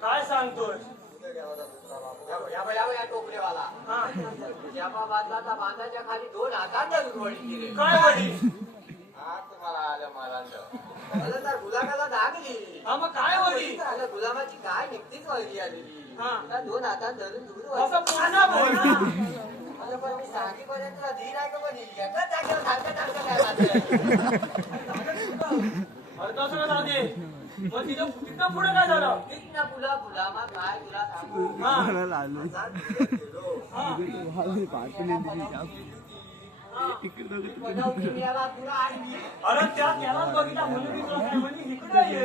काय सांगतोय बांधाच्या खाली 2 हातांना वडी काय वडी तुम्हाला आलं मला तर गुलाबाला दागली मग काय वडी आलं गुलाबाची काय निघतीच वळली आलेली 2 हातात धरून दूर असं पुन्हा बोल ना मला पण मी सांगीपर्यंत धीर आहे का पण एकाच जागेवर सारखं काय अरे तसं जाऊ दे मग तिथं पुढे काय झालं फुला मग काय तुला सांगू अरे त्यालाच बघितला म्हणून इकडे ये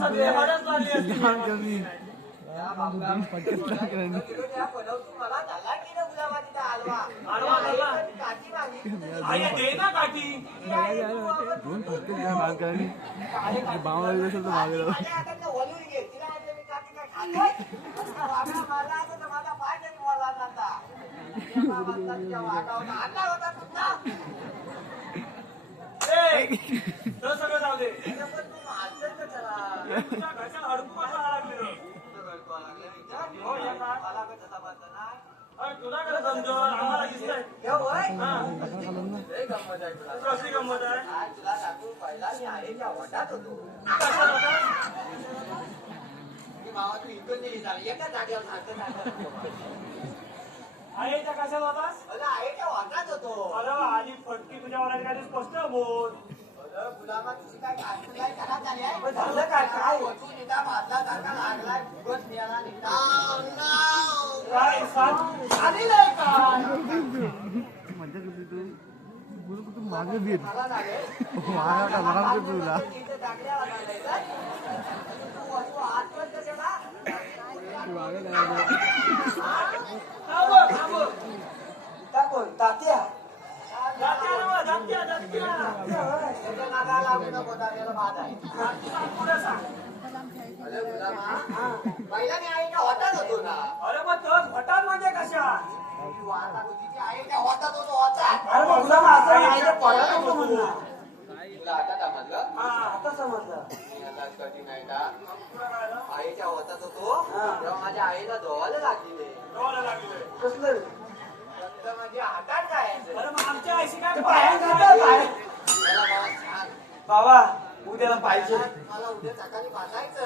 सगळे हडच लागले असते दे ना काठी बावळले असेल तर मागे सगळं जाऊ दे अडकू तुला काय समजो आम्हाला दिसतंय कशी गंमत आहे तुला सांगू पहिला मी आईच्या वटात होतो मावा तू इथून नाही झाला एका जागेवर सांगतो आईच्या कशाला होतास आईच्या वाटात होतो अरे आधी फटकी तुझ्या वराची काही स्पष्ट बोल गुलामा तुझी काय काय खराब झाली आहे झालं काय काय होतो निघा भाजला सारखा लागलाय फुगत मिळाला काय आधी नाही काय मजा करते तू मागे बीर मला लागेल मला तुला तात्या पहिला मी आईच्या होतात होतो ना अरे मग तोच भटात म्हणजे कशा आईच्या होतात होतो होतात तुला आता समजलं आता समजलं कधी नाही का आईच्या होतात होतो तेव्हा माझ्या आईला धुवायला लागले कसलं म्हणजे हातात काय अरे मग आमच्या आईशी काय मला सांग बाबा उद्याला पाहिजे मला उद्या सकाळी बांधायचं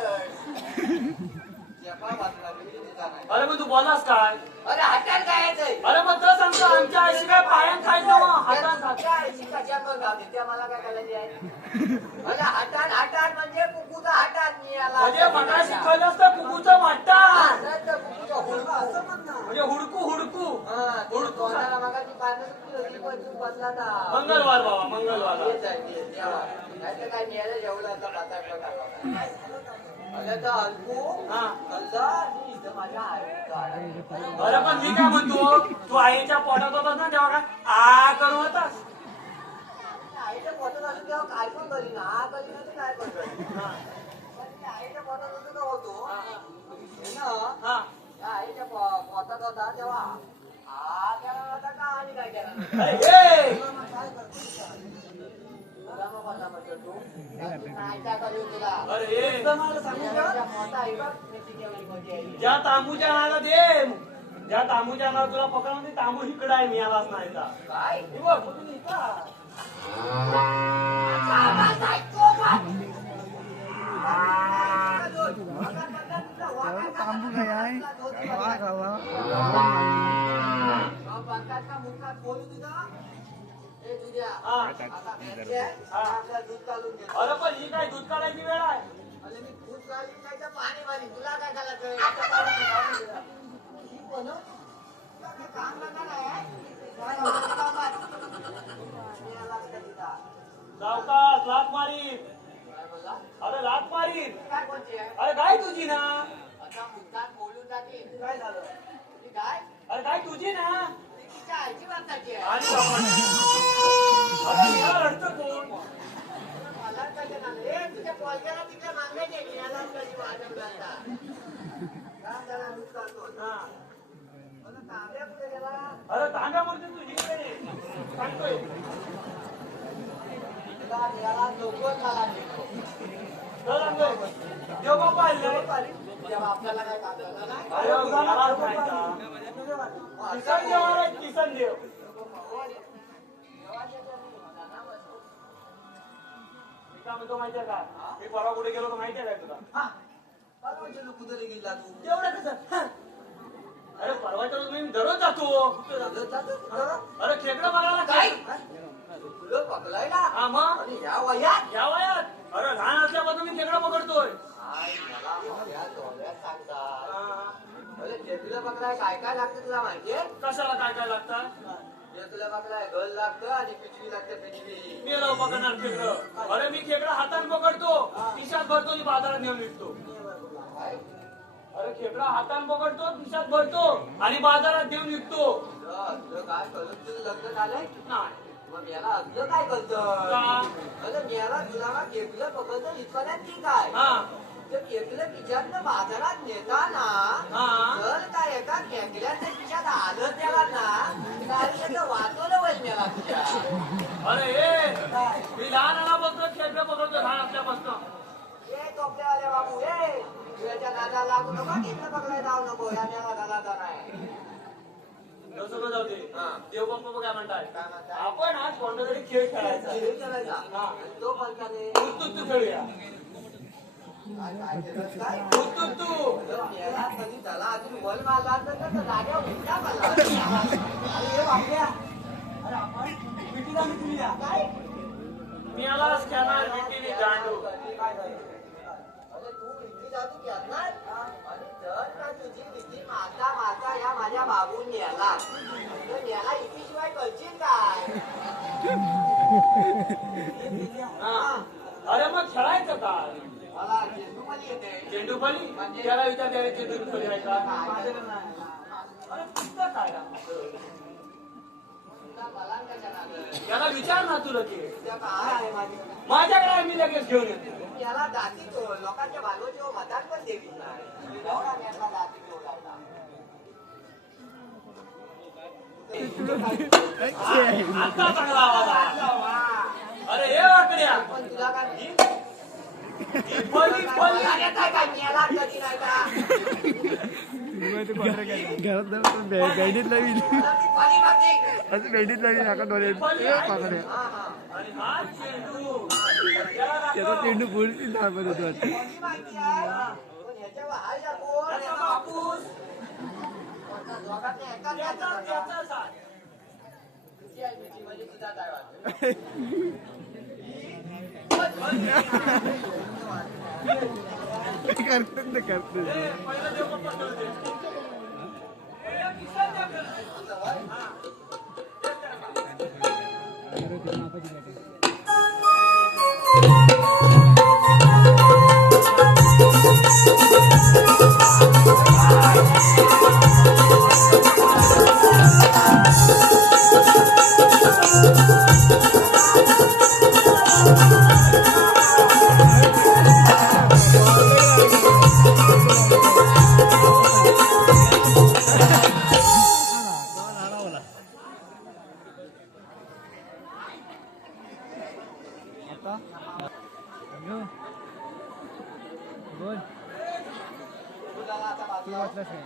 अरे मग तू बोलास काय अरे हातात खायचंय अरे मग तर सांगतो आमच्या आईशी काय पायान खायचं मग हातात आमच्या आईची कशावर गाव देते मला काय करायची आहे अरे हातात हातात म्हणजे कुकूचा हातात म्हणजे मगाशी शिकवलंस तर कुकूचं वाटतात म्हणजे हुडकू हुडकू हुडकू मगाची पानं होती पण तू बसला ना मंगळवार बाबा मंगळवार नाही तर काय न्यायला जेवलं आता पाता तर अल्पू माझ्या अरे पण मी काय म्हणतो तू आईच्या पोटात होतास ना तेव्हा काय करू होतास आईच्या पोटात असून तेव्हा काय पण करी ना करी ना काय पण करी आईच्या पोटात होतो आईच्या पोटात होता तेव्हा केला नव्हता का आणि काय केला ज्या तांबूच्या नाला दे ज्या तांबूच्या नाला तुला पकडून तांबू इकडे आहे मिळालाच नाही काय तांबू काय आहे अरे पण ही काय दूध काढायची वेळ आहे मी दूध काढली नाही तर पाणी मारी तुला काय करायचं सावकाश लात मारीन अरे लात मारीन काय कोणती आहे अरे काय तुझी ना आता मुद्दात बोलून जाते काय झालं तुझी काय अरे काय तुझी ना तिच्या आईची बांधायची आहे आणि अरे यार रडतं कोण मला काय करणार तुझ्या पोलक्याला तिकडे मागण्याचे याला कधी वाजवला काय झाला दूध काढतो हा तांब्या कुठे गेला अरे तांब्या म्हणते तुझी सांगतोय. तुला याला नको झाला नको. तो सांगतोय. देव बाप्पा आले. तेव्हा आपल्याला काय काढलं नाही. अरे उगाच खायचा. किसन देव आलाय, किसन देव. मी काय म्हणतो माहितीये का? मी परवा कुठे गेलो होतो माहितीये का तुला? कुठे गेला तू? तेवढं कसं? अरे परवाच्या रोज मी दररोज जातो. अरे खेकडं बघायला काय? तुला पकडायला हा मग आणि या वयात या वयात. अरे लहान असल्यापासून मी खेकडं पकडतोय. आई मला मोठ्या डोळ्यात सांगतात. अरे खेकडं पकडाय काय काय लागतं तुला माहितीये? कशाला काय काय लागतं? खेकडं पकडाय गल लागतं आणि पिशवी लागते पिशवी. मी राव पकडणार खेकडं. अरे मी खेकडं हाताने पकडतो, खिशात भरतो आणि बाजारात नेऊन विकतो. काय? अरे खेकडा हाताने पकडतो, खिशात भरतो आणि बाजारात देऊन विकतो. तुला काय करून तुझं लग्न झालंय? नाही मग याला असलं काय करतं? का? अरे याला तुला का खेकडं पकडतं इतकं की काय? हा ते खेकडं खिशातनं बाजारात नेताना हा जर काय एका खेकड्याच्या खिशात आलं त्याला ना काय त्याचं वाचवलं होईल मला तुझ्या. अरे मी लहान आल्यापासून खेकडं पकडतो, लहान असल्यापासून. ए टोपल्यावाले बाबू ए तुझ्या नादा लागू नको खेकडं पकडायला जाऊ नको या मेला घालायचा नाही. तसं जाऊ दे. हा. देवबाप्पा काय म्हणताय? काय म्हणताय? आपण आज कोणता तरी खेळ खेळायचा. खेळ करायचा. हा. आणि तो म्हणताने तू खेळूया. काय केलं काय? तू जर मेला कधी त्याला अजून वर मारला तर त्याचा जाग्या उलटा मारला. अरे हे बापऱ्या. अरे आपण मिठीला मिठीला काय? मी आला स्कॅनर विटीने गांडू. काय झालं? अरे तू विठी जादू करणार आणि जर का तुझी विठी मारता मारता या माझ्या बाबून नेला तर याला इटीशिवाय करशील काय? हा. अरे मग खेळायचं का? मला चेंडूमध्ये येते. चेंडूपली त्याला विचार द्यायला चेंडूपली आहे का? अरे तुझं काय लागतं? तुला मला कशा लागलं? त्याला विचार ना तुला ते. तुझ्या काय आहे माझी? माझ्याकडे आहे, मी लगेच घेऊन येतो. याला दाती तो लोकांच्या भागवतीवर मतान पण देवी नाही. एवढा मेला दाती ठेवला. आता चांगला आवाज आला. अरे हे वाकड्या. पण तुला काय ही पली पली. काय मेला कधी नाही का? घरात बॅडीत लावील तुला ती पाणी मागते. असं बॅडीत लावील नका डोळे पकड्या हा हा आणि हा चेंडू त्याला त्याचा दाखव. चेंडू बोलतील दाखवत होतो वाटतं. कोणी माहिती आहे? पण ह्याच्यावर हाय का कोण? त्याचा बापूस. दोघांनी एकाच त्याचा जातीचा. त्याचाच आहे. तुझी आई मिठी म्हणजे तुझा काय वाटतं? करतात ना करतात हे पहिलं देवबाप्पा खेळते. हे किसन देव खेळते. हा. बोल तुला आता बाजू तू वाचलंच नाही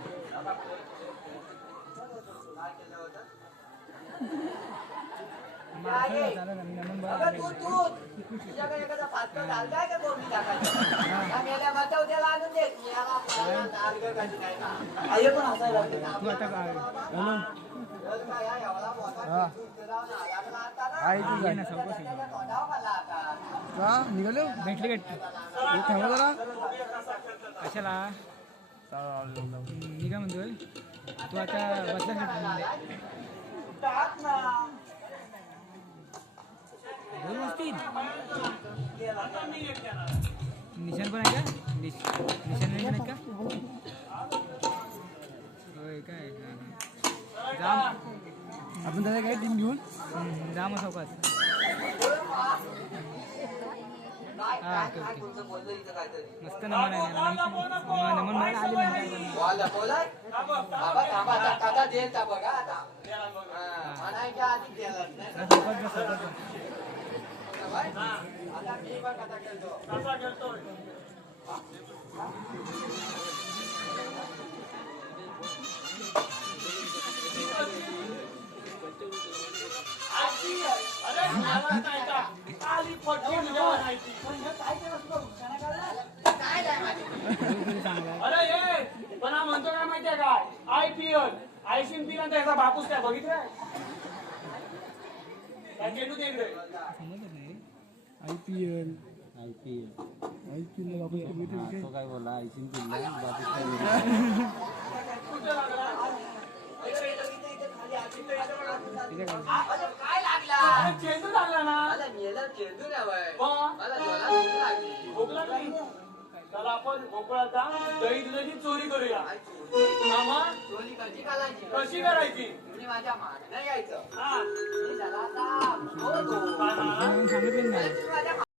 काय केलं होतं? तुझ्याकडे एखादा फाटकं घालताय का कोणी टाकायचं? या मेल्या माता उद्याला आणून दे. याला आपल्याला नारळ कधी नाही का? आई पण हसायला लागली. तू आता काय जर का या एवढा मोठा हा. खेळ लावून आला तर आता ना, आई तू जाय ना त्याच्या तोंडावर मला आता. का निघालो भेटले का थांबा जरा कशाला मी काय म्हणतोय तू आता बसला टाक ना. दोन वाजतील आता मी एक येणार. निशाण पण आहे का निशाण नाही का होय काय जा आपण त्याला काय टीम घेऊन जा मग चौकात काय काय काय कोणतं बोललं इथं काहीतरी मस्त नमन आहे नमन मला आली म्हणतात बॉल बोलाय बाबा थांबा आता काका देईल का बघा आता म्हणायच्या आधी द्यायला आता मी बघ कसा खेळतो कसा खेळतोय अरे मला नाही का आली पटकन जेवण आहे ती. काय नाही माहिती अरे ये पण हा म्हणतो काय माहितीये काय IPL आयसीएन पी नंतर याचा बापूस काय बघितलंय काय चेंडू दे इकडे IPL तो काय बोला आयसीन किल्ला कुठे लागला काय लागला अरे चेंडू लागला ना मला मेला चेंडू नाही बाय मग? मला जोरात भूक लागली भूक लागली चला आपण भोपळाचा दही दुधाची चोरी करूया काय चोरी? मामा चोरी कशी करायची कशी करायची तुम्ही माझ्या मागणं यायचं हा मी झाला आता काय म्हणाला? सांगितलं नाही तुम्ही माझ्या